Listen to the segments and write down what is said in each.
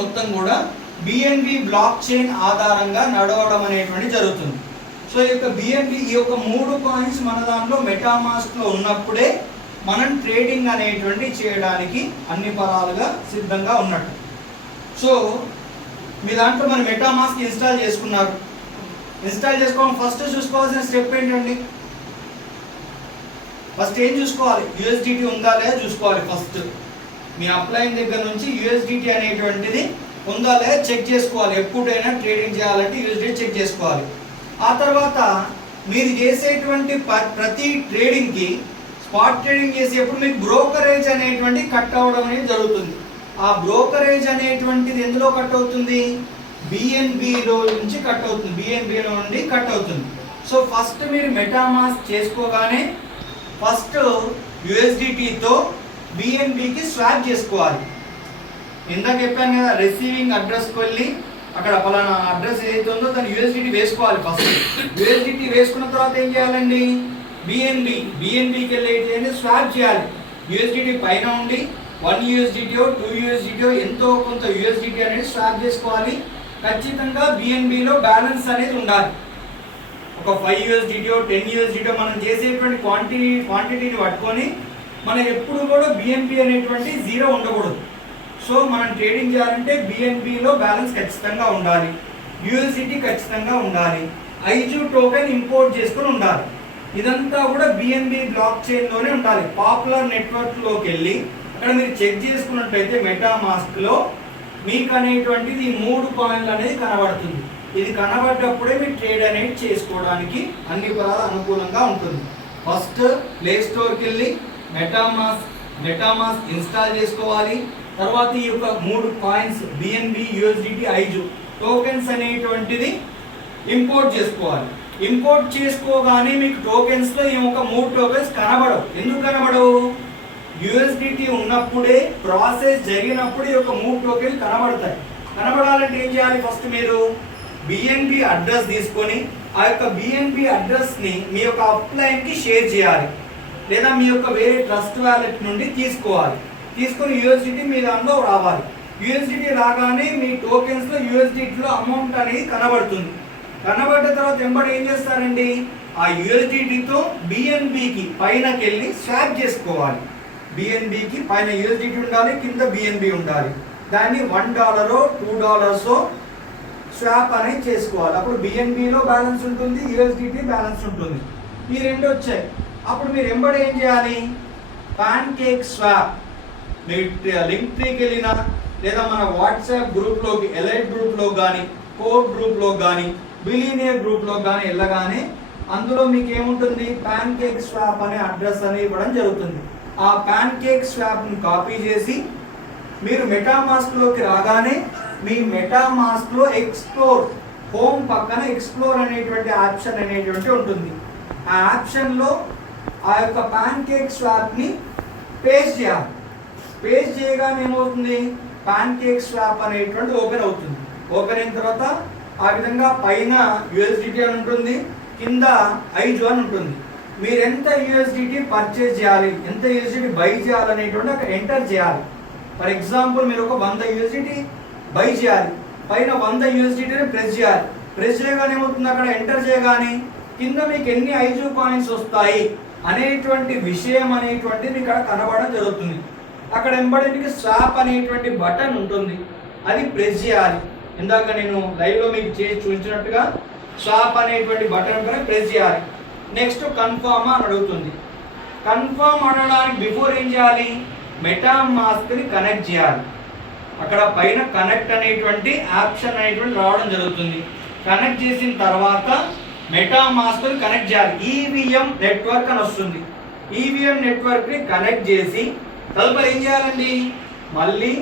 మొత్తం కూడా BNB block chain ఆధారంగా నడవడం అనేటువంటి జరుగుతుంది. సో ఈ యొక్క బిఎన్బి ఈ యొక్క 3 కాయిన్స్ మన దాంట్లో మెటామాస్క్ లో ఉన్నప్పుడే మనం ట్రేడింగ్ అనేటువంటి చేయడానికి అన్ని పరాలుగా సిద్ధంగా ఉన్నట్టు. సో మీ దాంట్లో మన మెటామాస్క్ ఇన్స్టాల్ చేసుకున్నారు. ఇన్స్టాల్ చేసుకోవడం ఫస్ట్ చూసుకోవాల్సిన స్టెప్ ఏంటండి? ఫస్ట్ ఏం చూసుకోవాలి? యూఎస్డిటీ ఉందా లేదా చూసుకోవాలి. ఫస్ట్ మీ అప్లైన్ దగ్గర నుంచి యూఎస్డిటీ అనేటువంటిది ఉందా లేదా చెక్ చేసుకోవాలి. ఎప్పుడైనా ట్రేడింగ్ చేయాలంటే యూఎస్డిటీ చెక్ చేసుకోవాలి. ఆ తర్వాత మీరు చేసేటువంటి ప్రతి ట్రేడింగ్కి స్పాట్ ట్రేడింగ్ చేసేటప్పుడు మీకు బ్రోకరేజ్ అనేటువంటి కట్ అవ్వడం అనేది జరుగుతుంది. ఆ బ్రోకరేజ్ అనేటువంటిది ఎందులో కట్ అవుతుంది? బిఎన్బిలో నుంచి కట్ అవుతుంది. బిఎన్బిలో నుండి కట్ అవుతుంది. సో ఫస్ట్ మీరు మెటామాస్క్ చేసుకోగానే ఫస్ట్ యూఎస్డిటీతో బిఎన్బికి స్వాప్ చేసుకోవాలి. ఇందాక చెప్పాను కదా, రిసీవింగ్ అడ్రస్కి వెళ్ళి అక్కడ ఫలానా అడ్రస్ ఏదైతే ఉందో దాన్ని యూఎస్డిటీ వేసుకోవాలి. ఫస్ట్ యూఎస్డిటీ వేసుకున్న తర్వాత ఏం చేయాలండి? బిఎన్బికి వెళ్ళి స్వాప్ చేయాలి. యూఎస్డిటీ పైన ఉండి 1 యూఎస్డిటీయో 2 యూఎస్డిటీయో ఎంతో కొంత యూఎస్డిటీ అనేది స్వాప్ చేసుకోవాలి. ఖచ్చితంగా బిఎన్బిలో బ్యాలెన్స్ అనేది ఉండాలి. ఒక 5 యూఎస్డిటీయో 10 యూఎస్డిటీయో మనం చేసేటువంటి క్వాంటిటీని పట్టుకొని మనం ఎప్పుడు కూడా బిఎన్బి అనేటువంటి 0 ఉండకూడదు. సో మనం ట్రేడింగ్ చేయాలంటే బిఎన్బిలో బ్యాలెన్స్ ఖచ్చితంగా ఉండాలి. యూఎస్డిటీ ఖచ్చితంగా ఉండాలి. ఐజు టోకెన్ ఇంపోర్ట్ చేసుకొని ఉండాలి. ఇదంతా కూడా బిఎన్బి బ్లాక్ చైన్లోనే ఉండాలి. పాపులర్ నెట్వర్క్లోకి వెళ్ళి అక్కడ మీరు చెక్ చేసుకున్నట్లయితే మెటామాస్క్లో మీకు అనేటువంటిది ఈ 3 కాయిన్లు అనేది కనబడుతుంది. ఇది కనబడ్డప్పుడే మీరు ట్రేడ్ అనేది చేసుకోవడానికి అన్ని పరాలు అనుకూలంగా ఉంటుంది. ఫస్ట్ ప్లే స్టోర్కి వెళ్ళి మెటామాస్క్ ఇన్స్టాల్ చేసుకోవాలి. తర్వాత ఈ యొక్క 3 కాయిన్స్ బిఎన్బి యూఎస్డిటీ ఐజు టోకెన్స్ అనేటువంటిది ఇంపోర్ట్ చేసుకోవాలి. ఇంపోర్ట్ చేసుకోగానే మీకు టోకెన్స్లో ఈ యొక్క 3 టోకెన్స్ కనబడవు. ఎందుకు కనబడవు? యూఎస్డిటీ ఉన్నప్పుడే ప్రాసెస్ జరిగినప్పుడు ఈ యొక్క 3 టోకెన్లు కనబడతాయి. కనబడాలంటే ఏం చేయాలి? ఫస్ట్ మీరు బిఎన్బి అడ్రస్ తీసుకొని ఆ యొక్క బిఎన్బి అడ్రస్ని మీ యొక్క అప్లైన్కి షేర్ చేయాలి. లేదా మీ యొక్క వేరే ట్రస్ట్ వ్యాలెట్ నుండి తీసుకొని యూఎస్డిటీ మీ దాంట్లో రావాలి. యూఎస్డిటీ రాగానే మీ టోకెన్స్లో యూఎస్డిటీలో అమౌంట్ అనేది కనబడుతుంది. కనబడ్డ తర్వాత వెంబడి ఏం చేస్తారండి? ఆ యూఎస్డిటీతో బిఎన్బికి పైనకి వెళ్ళి స్వాప్ చేసుకోవాలి. బిఎన్బికి పైన యూఎస్డిటీ ఉండాలి, కింద బిఎన్బి ఉండాలి. దాన్ని $1 $2 స్వాప్ అనేది చేసుకోవాలి. అప్పుడు బిఎన్బిలో బ్యాలెన్స్ ఉంటుంది, యూఎస్డిటీ బ్యాలెన్స్ ఉంటుంది. ఈ 2 వచ్చాయి. అప్పుడు మీరు వెంబడి ఏం చేయాలి? పాన్కేక్ స్వాప్ మీరు లింక్ ట్రీకి వెళ్ళినా లేదా మన వాట్సాప్ గ్రూప్లోకి ఎలైట్ గ్రూప్లో కానీ కోర్ గ్రూప్లో కానీ బిలీనియర్ గ్రూప్లో కానీ వెళ్ళగానే అందులో మీకు ఏముంటుంది? పాన్కేక్ స్వాప్ అనే అడ్రస్ అని ఇవ్వడం జరుగుతుంది. ఆ పాన్కేక్ స్వాప్ని కాపీ చేసి మీరు మెటామాస్క్లోకి రాగానే మీ మెటామాస్క్లో ఎక్స్ప్లోర్ హోమ్ పక్కన ఎక్స్ప్లోర్ అనేటువంటి ఆప్షన్ అనేటువంటి ఉంటుంది. ఆ ఆప్షన్లో ఆ యొక్క పాన్కేక్ స్వాప్ని పేస్ట్ చేయాలి. పేస్ట్ చేయగానే ఏమవుతుంది? పాన్కేక్ స్వాప్ అనేటువంటి ఓపెన్ అవుతుంది. ఓపెన్ అయిన తర్వాత ఆ విధంగా పైన యూఎస్డిటీ అని ఉంటుంది, కింద ఐజు అని ఉంటుంది. మీరు ఎంత యూఎస్డిటీ పర్చేజ్ చేయాలి, ఎంత యూఎస్డిటీ బై చేయాలనేటువంటి అక్కడ ఎంటర్ చేయాలి. ఫర్ ఎగ్జాంపుల్ మీరు ఒక 100 యూఎస్డిటీ బై చేయాలి. పైన 100 యూఎస్డిటీని ప్రెస్ చేయాలి. ప్రెస్ చేయగానే ఏమవుతుంది? అక్కడ ఎంటర్ చేయగానే కింద మీకు ఎన్ని ఐజు కాయిన్స్ వస్తాయి అనేటువంటి విషయం అనేటువంటిది ఇక్కడ కనబడడం జరుగుతుంది. అక్కడ వెంబడి మీకు స్వాప్ అనేటువంటి బటన్ ఉంటుంది, అది ప్రెస్ చేయాలి. ఇందాక నేను లైవ్లో మీకు చేసి చూపించినట్టుగా స్వాప్ అనేటువంటి బటన్ పైన ప్రెస్ చేయాలి. నెక్స్ట్ కన్ఫర్మ్ అని అడుగుతుంది. కన్ఫర్మ్ అనడానికి బిఫోర్ ఏం చేయాలి? మెటామాస్క్ని కనెక్ట్ చేయాలి. అక్కడ పైన కనెక్ట్ అనేటువంటి ఆప్షన్ అనేటువంటి రావడం జరుగుతుంది. కనెక్ట్ చేసిన తర్వాత మెటామాస్క్ని కనెక్ట్ చేయాలి. ఈవీఎం నెట్వర్క్ అని వస్తుంది. ఈవీఎం నెట్వర్క్ని కనెక్ట్ చేసి తదుపరి ఏం చేయాలండి? మళ్ళీ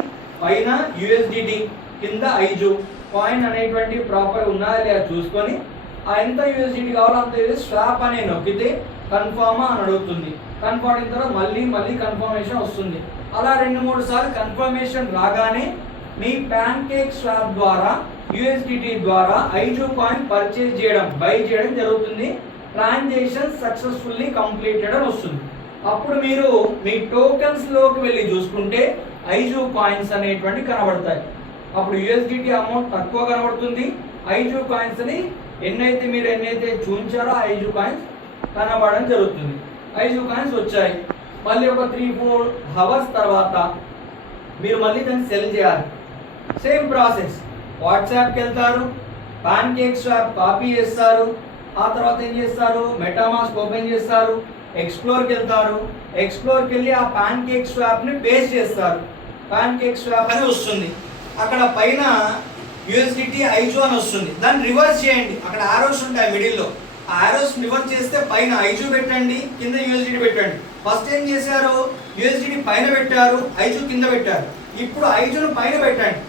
పైన యూఎస్డిటీ కింద ఐజు కాయిన్ అనేటువంటి ప్రాపర్ ఉన్నదా లేదా చూసుకొని ఆ ఎంత యూఎస్డిటీ కావాలో అంత స్వాప్ అనే నొక్కితే కన్ఫర్మా అని అడుగుతుంది. కన్ఫర్మ్ అయిన తర్వాత మళ్ళీ కన్ఫర్మేషన్ వస్తుంది. అలా 2-3 సార్లు కన్ఫర్మేషన్ రాగానే మీ పాన్కేక్ స్వాప్ ద్వారా యూఎస్డిటీ ద్వారా ఐజు కాయిన్ పర్చేజ్ చేయడం బై చేయడం జరుగుతుంది. ట్రాన్సాక్షన్ సక్సెస్ఫుల్లీ కంప్లీటెడ్ అని వస్తుంది. అప్పుడు మీరు మీ టోకెన్స్ లోకి వెళ్ళి చూసుకుంటే ఐజు కాయిన్స్ అనేటువంటి కనబడతాయి. అప్పుడు యూఎస్డిటీ అమౌంట్ తక్కువ కనబడుతుంది. ఐజు కాయిన్స్ అని ఎన్నైతే చూపించారో ఐజు కాయిన్స్ కనబడడం జరుగుతుంది. ఐజు కాయిన్స్ వచ్చాయి. మళ్ళీ ఒక 3-4 అవర్స్ తర్వాత మీరు మళ్ళీ దాన్ని సెల్ చేయాలి. Same process. వాట్సాప్కి వెళ్తారు, పాన్ కేక్ స్వాప్ కాపీ చేస్తారు, ఆ తర్వాత ఏం చేస్తారు, మెటామాస్క్ ఓపెన్ చేస్తారు, ఎక్స్ప్లోర్కి వెళ్తారు, ఎక్స్ప్లోర్కి వెళ్ళి ఆ పాన్ కేక్ స్వాప్ని పేస్ట్ చేస్తారు. పాన్ కేక్ స్వాప్ అని వస్తుంది. అక్కడ పైన యూఎస్డిటీ ఐజు అని వస్తుంది. దాన్ని రివర్స్ చేయండి. అక్కడ ఆరోస్ ఉంటాయి మిడిల్లో. ఆ ఆరోస్ రివర్స్ చేస్తే పైన ఐజు పెట్టండి, కింద యూఎస్డిటీ పెట్టండి. ఫస్ట్ ఏం చేశారు, యూఎస్డిటీ పైన పెట్టారు, ఐజు కింద పెట్టారు. ఇప్పుడు ఐజును పైన పెట్టండి.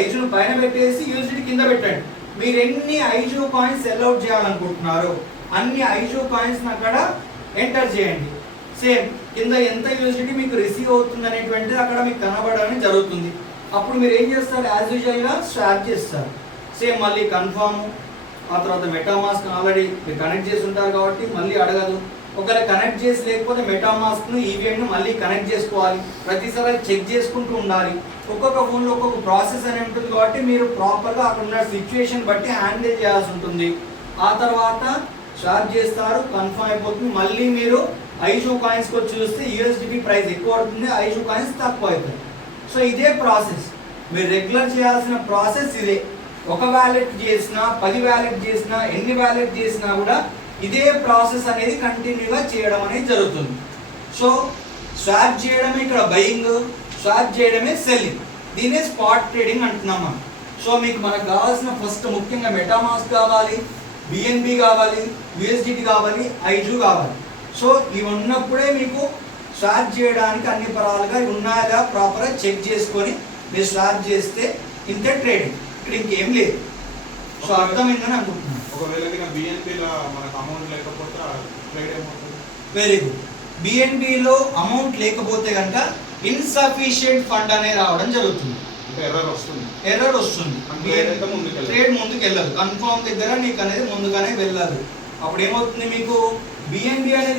ఐజును పైన పెట్టేసి యూఎస్డిటీ కింద పెట్టండి. మీరు ఎన్ని ఐజు కాయిన్స్ సెల్ అవుట్ చేయాలనుకుంటున్నారు అన్ని ఐజు కాయిన్స్ అక్కడ ఎంటర్ చేయండి. సేమ్ కింద ఎంత యూఎస్డిటీ మీకు రిసీవ్ అవుతుంది అనేటువంటిది అక్కడ మీకు కనబడడం జరుగుతుంది. అప్పుడు మీరు ఏం చేస్తారు, యాజ్ యూజువల్గా స్వాప్ చేస్తారు. సేమ్ మళ్ళీ కన్ఫర్మ్, ఆ తర్వాత మెటామాస్క్ ఆల్రెడీ మీరు కనెక్ట్ చేసి ఉంటారు కాబట్టి మళ్ళీ అడగదు. ఒకవేళ కనెక్ట్ చేసి లేకపోతే మెటామాస్క్ను ఈవీఎంను మళ్ళీ కనెక్ట్ చేసుకోవాలి. ప్రతిసారి చెక్ చేసుకుంటూ ఉండాలి. ఒక్కొక్క ఫోన్లో ఒక్కొక్క ప్రాసెస్ అని ఉంటుంది కాబట్టి మీరు ప్రాపర్గా అక్కడ ఉన్న సిచ్యువేషన్ బట్టి హ్యాండిల్ చేయాల్సి ఉంటుంది. ఆ తర్వాత స్వాప్ చేస్తారు, కన్ఫర్మ్ అయిపోతుంది. మళ్ళీ మీరు ఐజు కాయిన్స్కి వచ్చి చూస్తే యూఎస్డిటీ ప్రైస్ ఎక్కువ అవుతుంది, ఐజు కాయిన్స్ తక్కువ అవుతుంది. సో ఇదే ప్రాసెస్, మీరు రెగ్యులర్ చేయాల్సిన ప్రాసెస్ ఇదే. ఒక వ్యాలెట్ చేసినా 10 వ్యాలెట్ చేసినా ఎన్ని వ్యాలెట్ చేసినా కూడా ఇదే ప్రాసెస్ అనేది కంటిన్యూగా చేయడం అనేది జరుగుతుంది. సో స్వాప్ చేయడమే ఇక్కడ బయింగ్, స్వాప్ చేయడమే సెల్లింగ్. దీనే స్పాట్ ట్రేడింగ్ అంటున్నాం మనం. సో మీకు మనకు కావాల్సిన ఫస్ట్ ముఖ్యంగా మెటామాస్క్ కావాలి, బిఎన్బి కావాలి, యూఎస్డిటీ కావాలి, ఐజు కావాలి. సో ఇవి ఉన్నప్పుడే మీకు స్వాప్ చేయడానికి అన్ని పరాలుగా ఉన్నాయా ప్రాపర్గా చెక్ చేసుకొని మీరు స్వాప్ చేస్తే ఇంతే ట్రేడింగ్. ఇక్కడ ఇంకేం లేదు. సో అర్థమైందని అనుకుంటున్నాను. ఒకవేళ బిఎన్బిలో మనకు అమౌంట్ లేకపోతే ట్రేడ్ ఏమవుతుంది? Very good. బిఎన్బిలో అమౌంట్ లేకపోతే కనుక ఇన్సఫిషియెంట్ ఫండ్ అనేది రావడం జరుగుతుంది. ఎర్రర్ వస్తుంది. ట్రేడ్ ముందుకు వెళ్ళదు. కన్ఫర్మ్ దగ్గర నీకు అనేది ముందుగానే వెళ్ళదు. అప్పుడు ఏమవుతుంది, మీకు బిఎన్బి అనేది